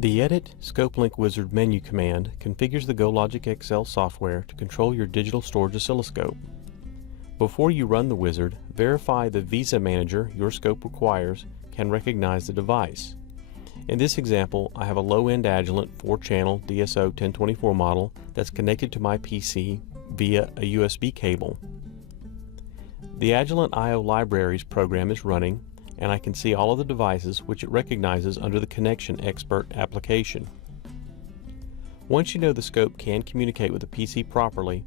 The Edit ScopeLink Wizard menu command configures the GoLogicXL software to control your digital storage oscilloscope. Before you run the wizard, verify the Visa Manager your scope requires can recognize the device. In this example, I have a low-end Agilent 4-channel DSO 1024 model that's connected to my PC via a USB cable. The Agilent I libraries program is running, and I can see all of the devices which it recognizes under the Connection Expert application. Once you know the scope can communicate with the PC properly,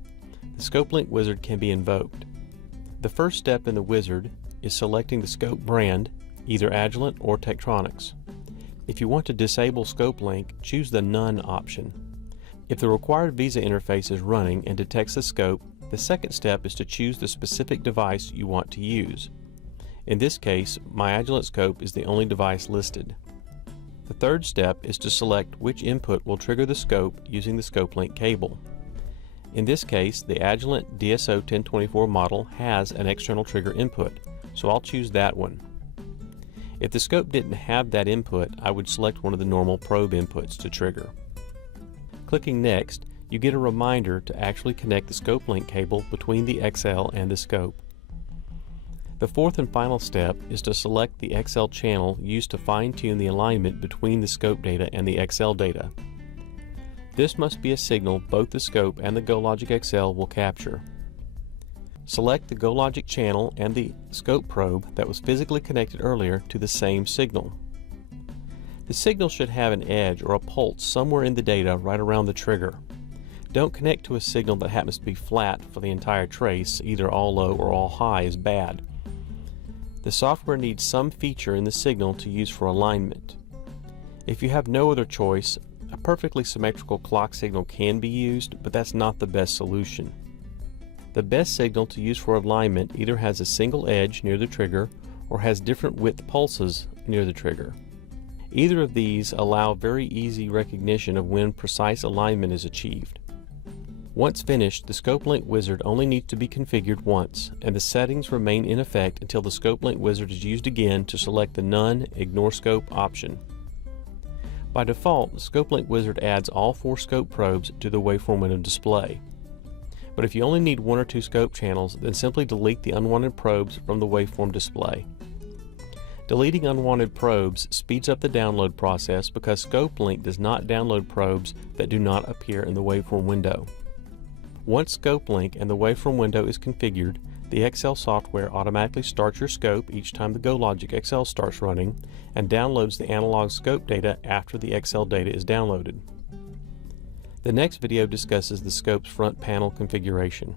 the ScopeLink Wizard can be invoked. The first step in the wizard is selecting the scope brand, either Agilent or Tektronix. If you want to disable ScopeLink, choose the None option. If the required Visa interface is running and detects the scope, the second step is to choose the specific device you want to use. In this case, my Agilent scope is the only device listed. The third step is to select which input will trigger the scope using the ScopeLink cable. In this case, the Agilent DSO 1024 model has an external trigger input, so I'll choose that one. If the scope didn't have that input, I would select one of the normal probe inputs to trigger. Clicking Next, you get a reminder to actually connect the ScopeLink cable between the XL and the scope. The fourth and final step is to select the XL channel used to fine-tune the alignment between the scope data and the XL data. This must be a signal both the scope and the GoLogicXL will capture. Select the GoLogic channel and the scope probe that was physically connected earlier to the same signal. The signal should have an edge or a pulse somewhere in the data right around the trigger. Don't connect to a signal that happens to be flat for the entire trace, either all low or all high is bad. The software needs some feature in the signal to use for alignment. If you have no other choice, a perfectly symmetrical clock signal can be used, but that's not the best solution. The best signal to use for alignment either has a single edge near the trigger or has different width pulses near the trigger. Either of these allow very easy recognition of when precise alignment is achieved. Once finished, the ScopeLink Wizard only needs to be configured once, and the settings remain in effect until the ScopeLink Wizard is used again to select the None Ignore Scope option. By default, the ScopeLink Wizard adds all 4 scope probes to the waveform window display. But if you only need 1 or 2 scope channels, then simply delete the unwanted probes from the waveform display. Deleting unwanted probes speeds up the download process because ScopeLink does not download probes that do not appear in the waveform window. Once ScopeLink and the waveform window is configured, the XL software automatically starts your scope each time the GoLogicXL starts running and downloads the analog scope data after the XL data is downloaded. The next video discusses the scope's front panel configuration.